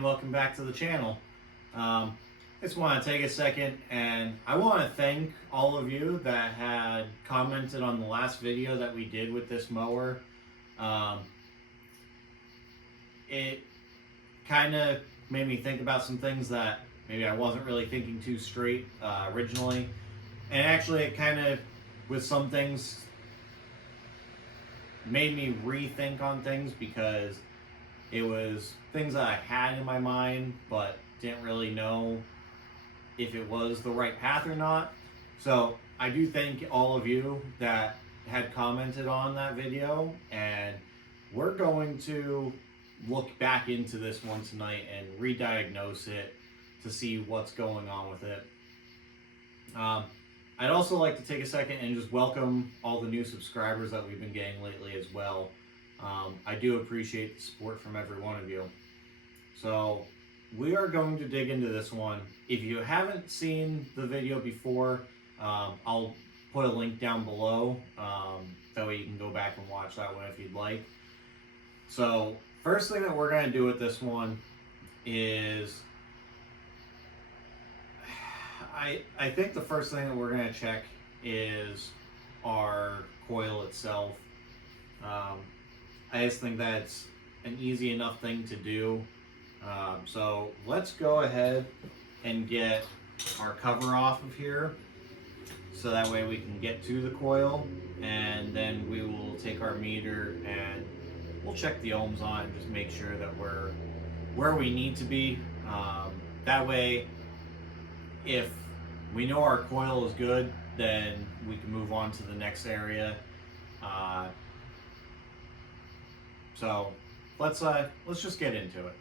Welcome back to the channel. I just want to take a second and I want to thank all of you that had commented on the last video that we did with this mower. It kind of made me think about some things that maybe I wasn't really thinking too straight originally. And actually it kind of, with some things, made me rethink on things because it was things that I had in my mind, but didn't really know if it was the right path or not. So I do thank all of you that had commented on that video, and we're going to look back into this one tonight and re-diagnose it to see what's going on with it. I'd also like to take a second and just welcome all the new subscribers that we've been getting lately as well. I do appreciate the support from every one of you. So we are going to dig into this one. If you haven't seen the video before, I'll put a link down below. That way you can go back and watch that one if you'd like. So first thing that we're going to do with this one is, I think the first thing that we're going to check is our coil itself. I just think that's an easy enough thing to do. So let's go ahead and get our cover off of here so that way we can get to the coil, and then we will take our meter and we'll check the ohms on it and just make sure that we're where we need to be. That way, if we know our coil is good, then we can move on to the next area. So let's just get into it.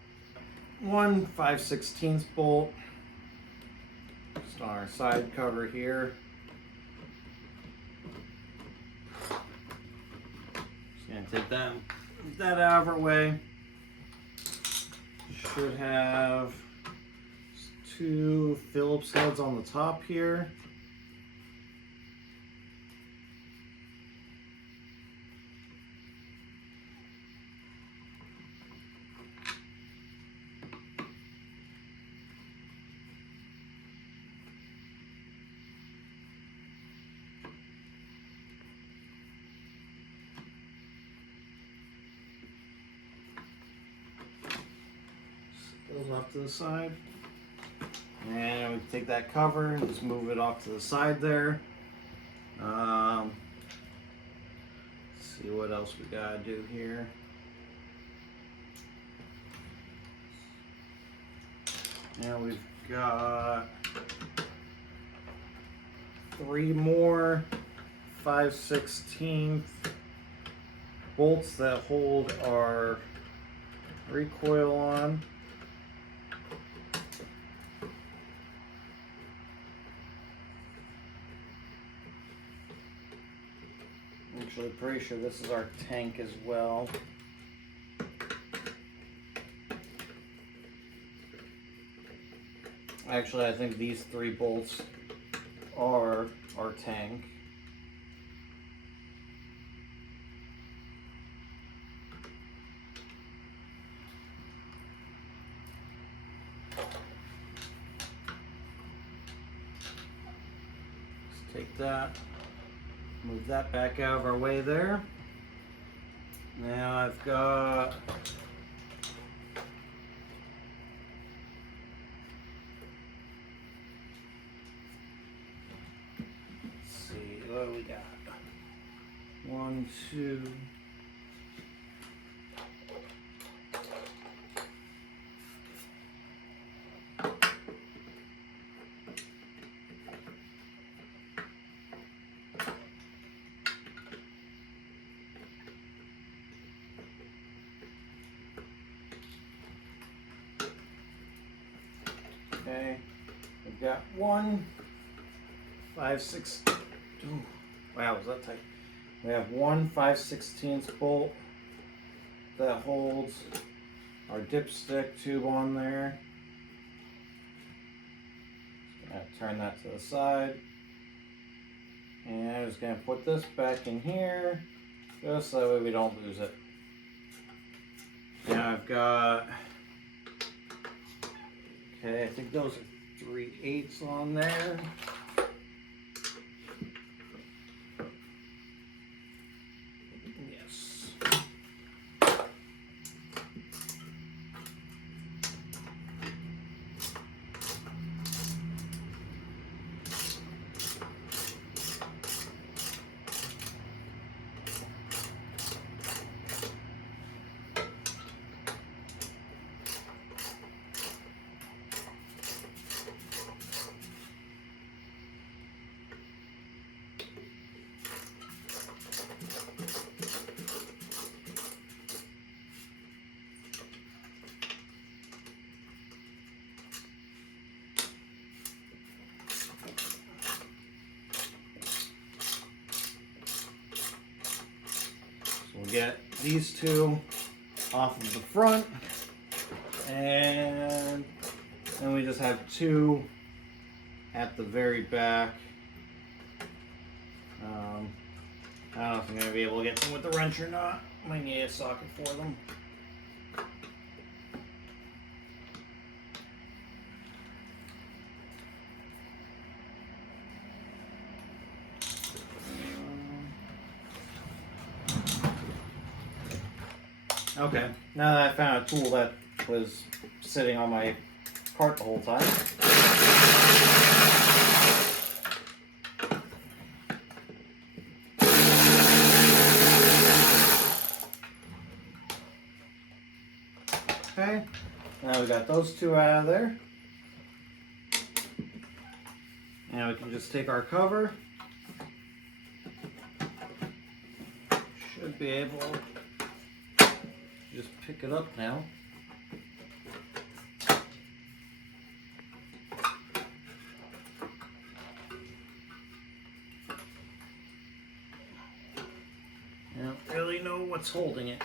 1 5/16 bolt, just on our side cover here. Just gonna take that out of our way. Should have 2 Phillips heads on the top here. Goes off to the side. And we take that cover and just move it off to the side there. See what else we gotta do here. Now we've got 3 more 5/16 bolts that hold our recoil on. Actually, pretty sure this is our tank as well. Actually, I think these 3 bolts are our tank. Let's take that. Move that back out of our way there. Now I've got let's see what do we got. 1, 2. Okay, we've got 1 5/6. Ooh, wow, was that tight? We have 1 5/16 bolt that holds our dipstick tube on there. Just gonna turn that to the side, and I'm just gonna put this back in here, just so that way we don't lose it. Now I've got Okay, I think those are 3/8 on there. Yes. We'll get these two off of the front, and then we just have two at the very back. I don't know if I'm going to be able to get them with the wrench or not. Might need a socket for them. Okay, now that I found a tool that was sitting on my cart the whole time. Okay, now we got those two out of there. Now we can just take our cover. Should be able to just pick it up now. I don't really know what's holding it.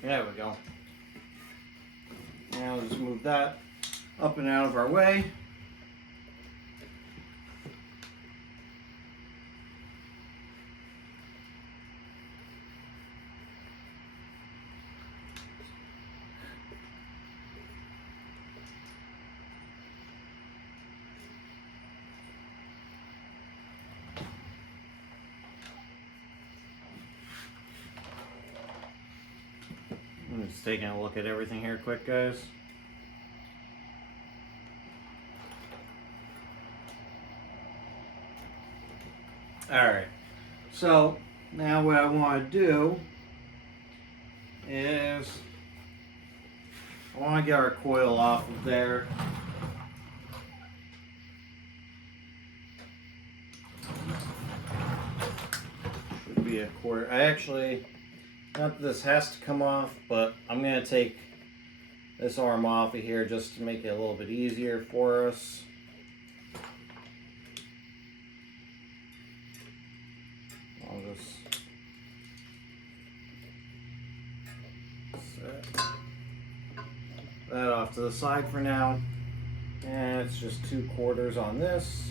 There we go. Now we'll just move that up and out of our way. I'm just taking a look at everything here quick, guys. Alright, so now what I want to do is I want to get our coil off of there. Should be a quarter. I actually, not that this has to come off, but I'm going to take this arm off of here just to make it a little bit easier for us. I'll just set that off to the side for now. And it's just 2/4 on this.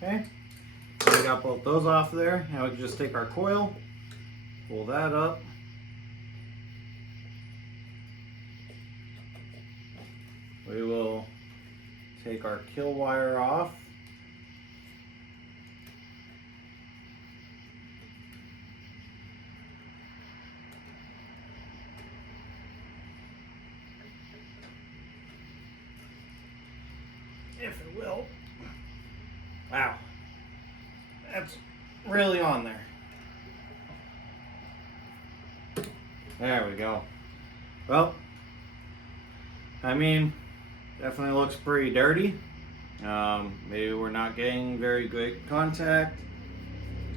Okay, so we got both those off there. Now we can just take our coil, pull that up. We will take our kill wire off. If it will. Wow, that's really on there. There we go. Well, I mean, definitely looks pretty dirty. Maybe we're not getting very good contact.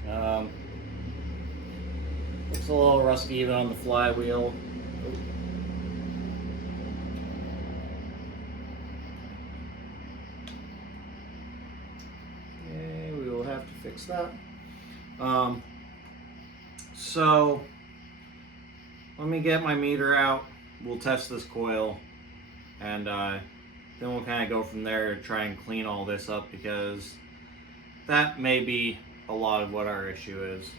Looks a little rusty even on the flywheel. Okay, we will have to fix that. So let me get my meter out. We'll test this coil, and then we'll kind of go from there to try and clean all this up, because that may be a lot of what our issue is.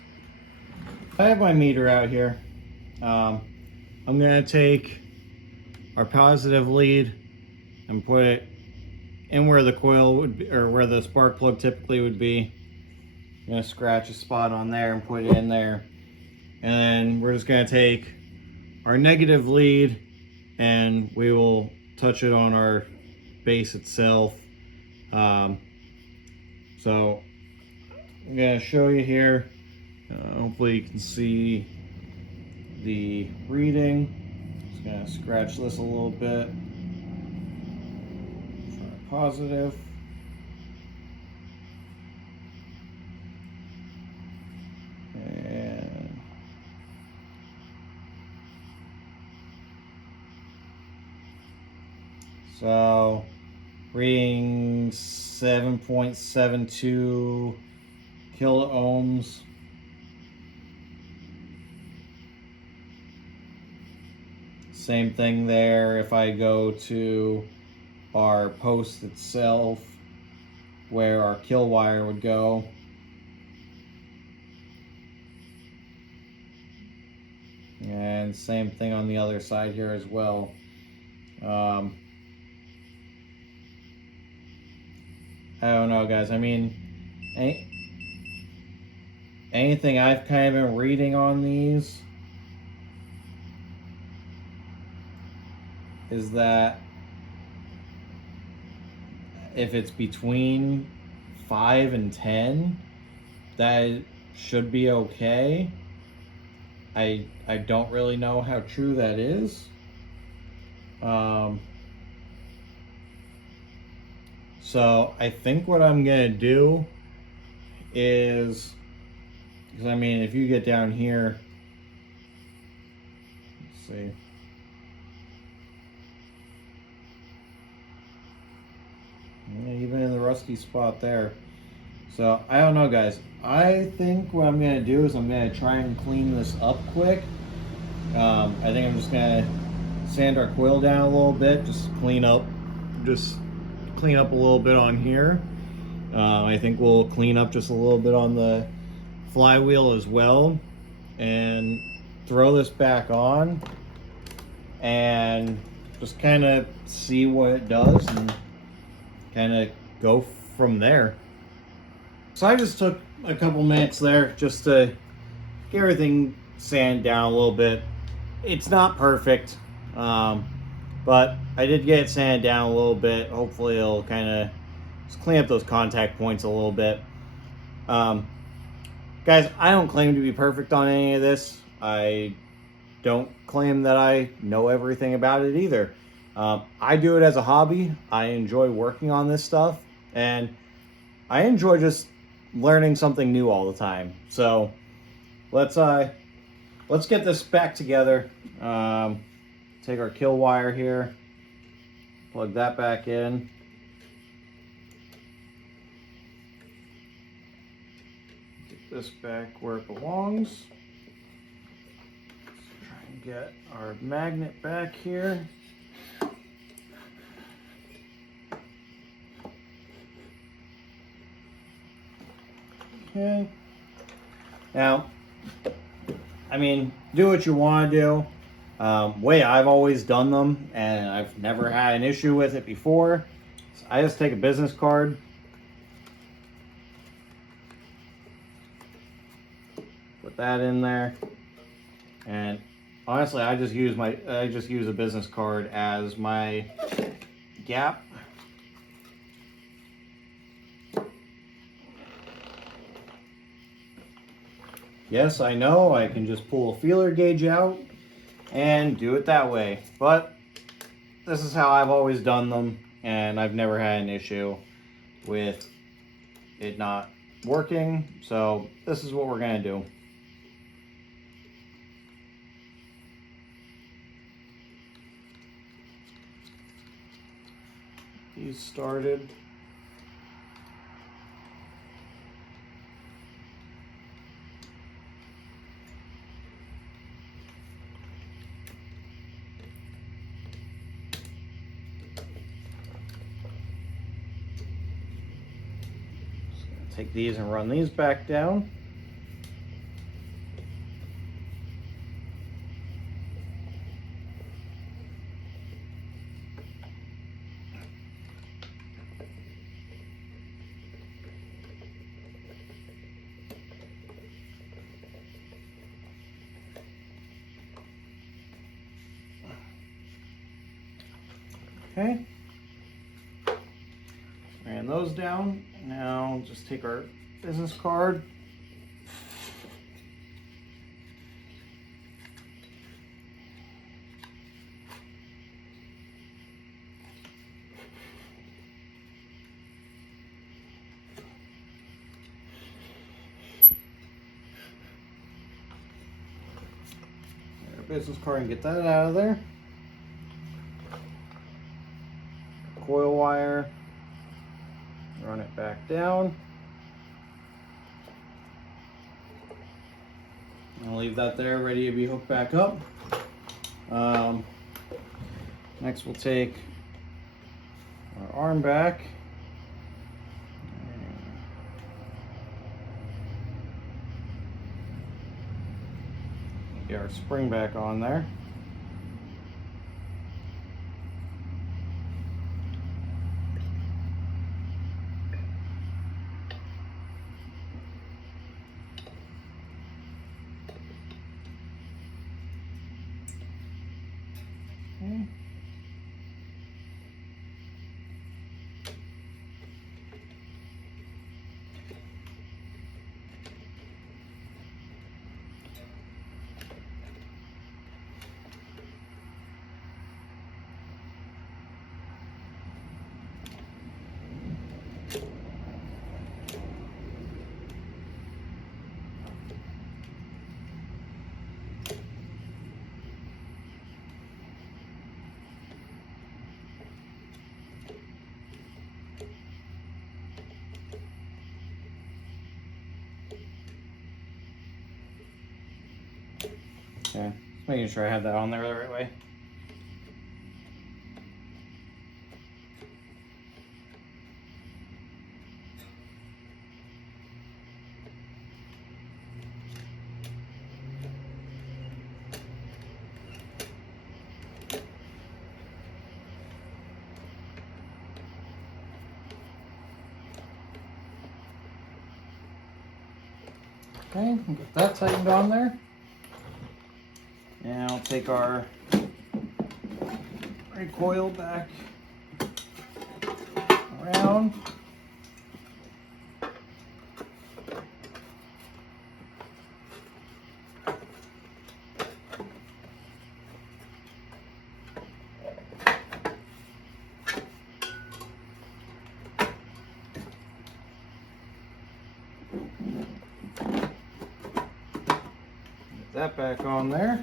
I have my meter out here. I'm going to take our positive lead and put it in where the coil would be, or where the spark plug typically would be. I'm going to scratch a spot on there and put it in there. And then we're just going to take our negative lead and we will touch it on our base itself. So I'm going to show you here. Hopefully you can see the reading. Just going to scratch this a little bit. Try positive. And so reading 7.72 kilo ohms. Same thing there. If I go to our post itself, where our kill wire would go, and same thing on the other side here as well. I don't know, guys. I mean, anything I've kind of been reading on these is that if it's between 5 and 10, that should be okay. I don't really know how true that is. So I think what I'm gonna do is, because I mean, if you get down here, let's see. Even in the rusty spot there. So I don't know, guys. I think what I'm gonna do is I'm gonna try and clean this up quick. I think I'm just gonna sand our coil down a little bit, just clean up a little bit on here. I think we'll clean up just a little bit on the flywheel as well, and throw this back on and just kind of see what it does and kind of go from there. So I just took a couple minutes there just to get everything sanded down a little bit. It's not perfect, but I did get it sanded down a little bit. Hopefully it'll kind of just clean up those contact points a little bit. Guys, I don't claim to be perfect on any of this. I don't claim that I know everything about it either. I do it as a hobby. I enjoy working on this stuff, and I enjoy just learning something new all the time. So let's get this back together. Take our kill wire here, plug that back in. Get this back where it belongs. Let's try and get our magnet back here. Okay. Now, I mean, do what you want to do. Way I've always done them, and I've never had an issue with it before. So I just take a business card, put that in there, and honestly, I just use a business card as my gap. Yes, I know I can just pull a feeler gauge out and do it that way. But this is how I've always done them, and I've never had an issue with it not working. So this is what we're gonna do. These started. Take these and run these back down. Okay. Ran those down. Now just take our business card. Our business card and get that out of there. Coil wire. Run it back down. I'll leave that there ready to be hooked back up. Next we'll take our arm back. Get our spring back on there. Okay. Okay, just making sure I have that on there the right way. Okay, we'll get that tightened on there. Now take our recoil back around. Get that back on there.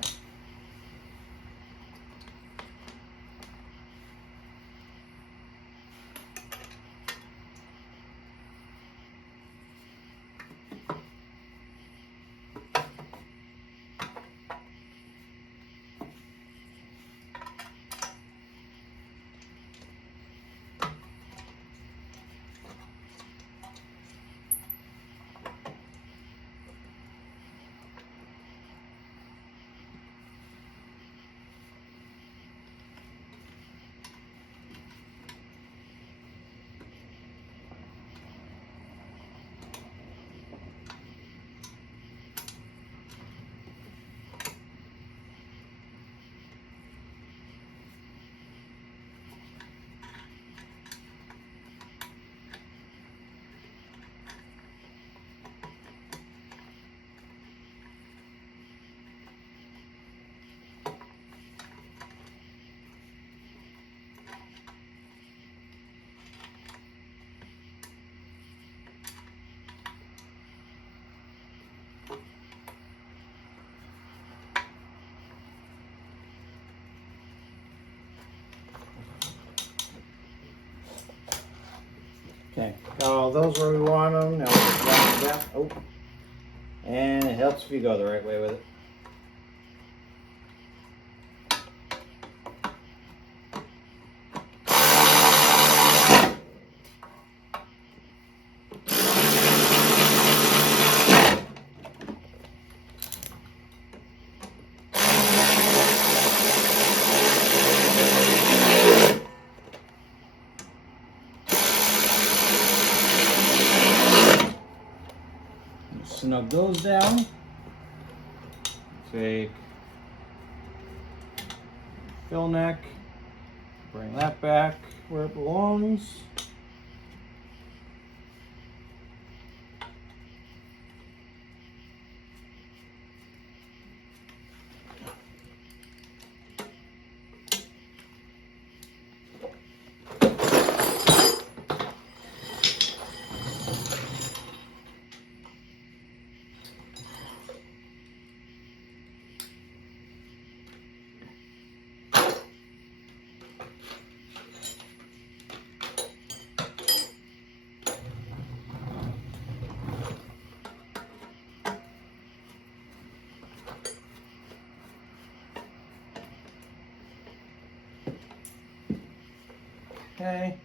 Okay, got all those where we want them. Now we'll just run them down. Oh, and it helps if you go the right way with it. Snug those down. Take fill neck, bring that back where it belongs. Okay,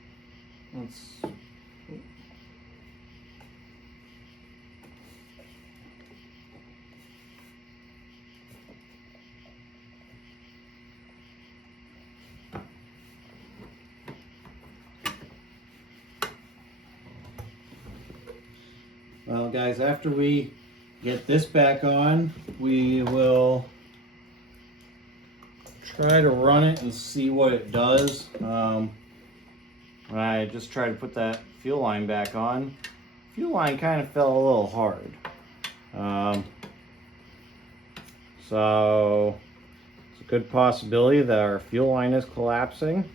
well, guys, after we get this back on, we will try to run it and see what it does. I just tried to put that fuel line back on. Fuel line kind of fell a little hard. So it's a good possibility that our fuel line is collapsing.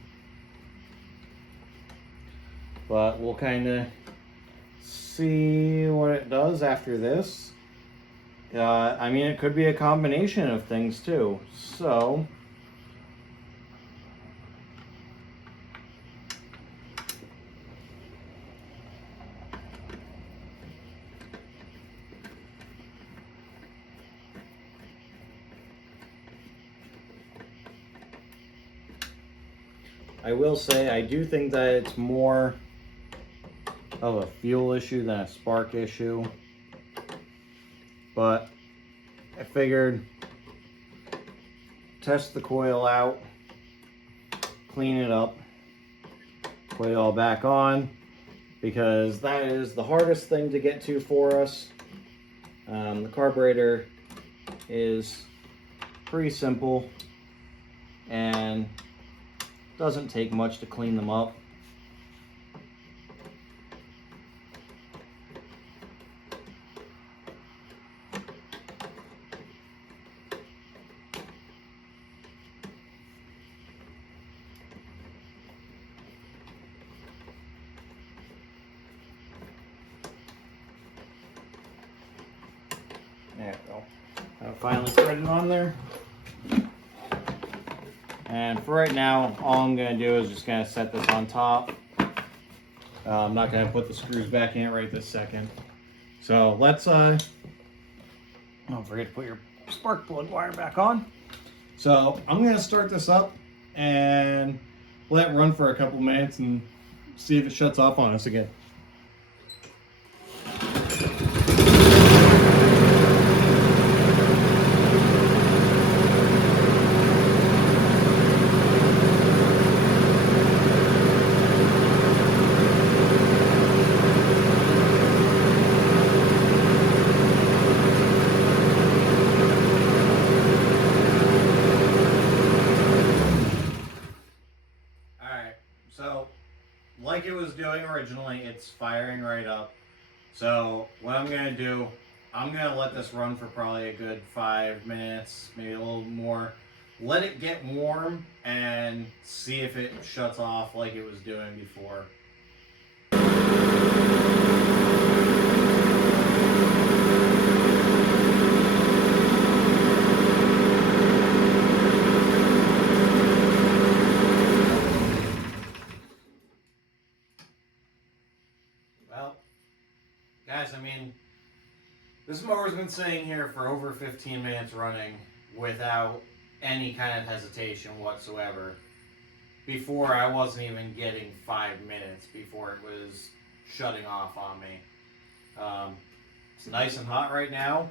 But we'll kind of see what it does after this. I mean, it could be a combination of things too. So I will say I do think that it's more of a fuel issue than a spark issue, but I figured test the coil out, clean it up, put it all back on, because that is the hardest thing to get to for us. The carburetor is pretty simple and doesn't take much to clean them up. There we go. I finally put it on there. And for right now, all I'm going to do is just going to set this on top. I'm not going to put the screws back in it right this second. So let's, don't forget to put your spark plug wire back on. So I'm going to start this up and let it run for a couple minutes and see if it shuts off on us again. Like it was doing originally, it's firing right up. So what I'm going to do, I'm going to let this run for probably a good 5 minutes, maybe a little more. Let it get warm and see if it shuts off like it was doing before. mean, this mower's been sitting here for over 15 minutes running without any kind of hesitation whatsoever. Before, I wasn't even getting 5 minutes before it was shutting off on me. It's nice and hot right now.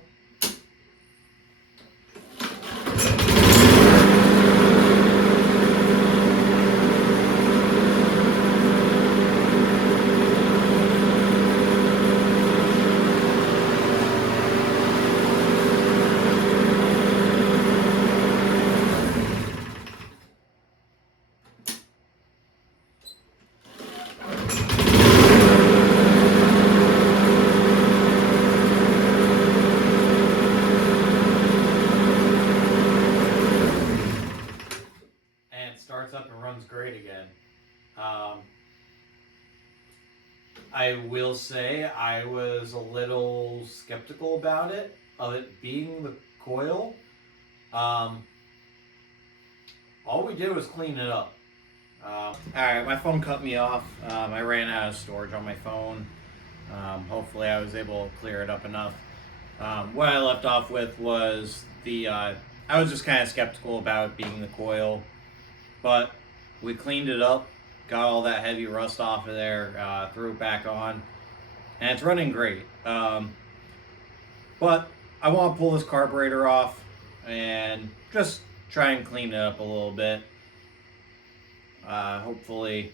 Starts up and runs great again. I will say I was a little skeptical about it, of it being the coil. All we did was clean it up. Alright, my phone cut me off. I ran out of storage on my phone. Hopefully I was able to clear it up enough. What I left off with was I was just kind of skeptical about it being the coil. But we cleaned it up, got all that heavy rust off of there, threw it back on, and it's running great. But I want to pull this carburetor off and just try and clean it up a little bit. Hopefully,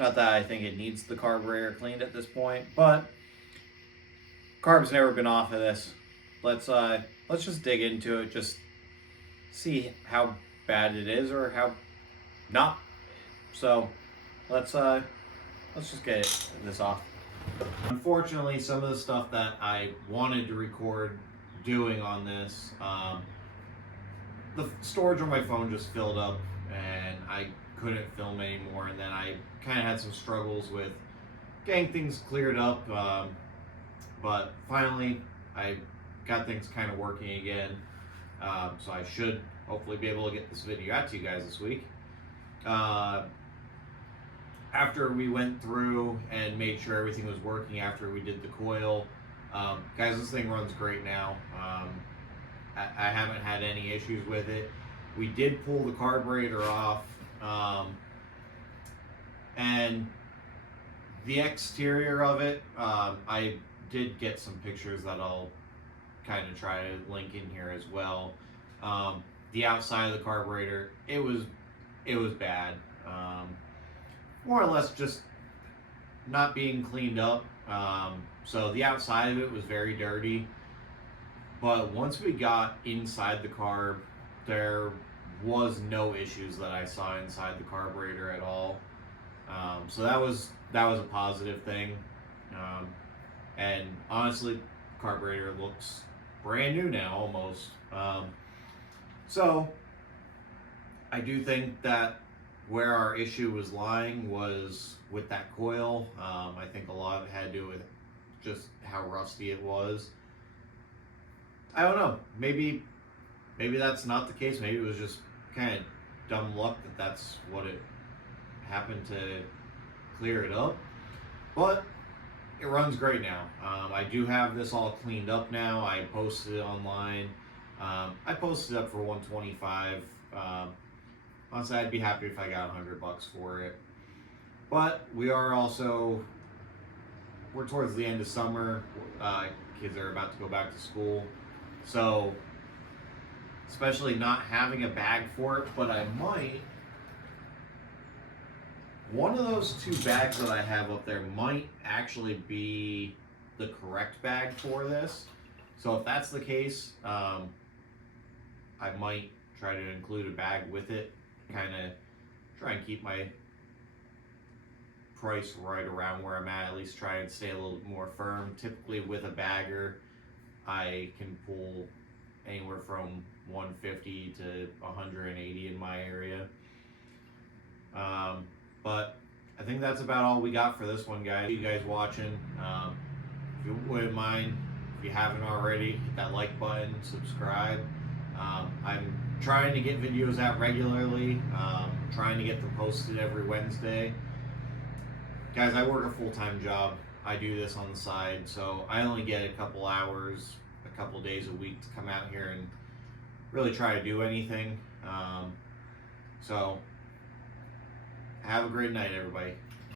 not that I think it needs the carburetor cleaned at this point, but carb's never been off of this. Let's just dig into it. Just see how bad it is or how not. So let's just get this off. Unfortunately, some of the stuff that I wanted to record doing on this, the storage on my phone just filled up and I couldn't film anymore, and then I kind of had some struggles with getting things cleared up, but finally I got things kind of working again. So I should hopefully be able to get this video out to you guys this week. After we went through and made sure everything was working after we did the coil, guys, this thing runs great now. I haven't had any issues with it. We did pull the carburetor off, and the exterior of it, I did get some pictures that I'll kind of try to link in here as well. The outside of the carburetor, it was bad. More or less just not being cleaned up. So the outside of it was very dirty, but once we got inside the carb, there was no issues that I saw inside the carburetor at all. So that was a positive thing. And honestly, carburetor looks brand new now almost. So I do think that where our issue was lying was with that coil. I think a lot of it had to do with just how rusty it was. I don't know, maybe that's not the case. Maybe it was just kind of dumb luck that that's what it happened to clear it up. But it runs great now. I do have this all cleaned up now. I posted it online. I posted it up for $125. Honestly, I'd be happy if I got $100 for it. But we're towards the end of summer. Kids are about to go back to school. So, especially not having a bag for it, but I might. One of those two bags that I have up there might actually be the correct bag for this. So if that's the case, I might try to include a bag with it. Kind of try and keep my price right around where I'm at least try and stay a little more firm. Typically with a bagger, I can pull anywhere from 150 to 180 in my area. But I think that's about all we got for this one, guys. You guys watching, if you wouldn't mind, if you haven't already, hit that like button, subscribe. I'm trying to get videos out regularly, trying to get them posted every Wednesday. Guys, I work a full-time job. I do this on the side, so I only get a couple hours, a couple days a week to come out here and really try to do anything. So have a great night, everybody.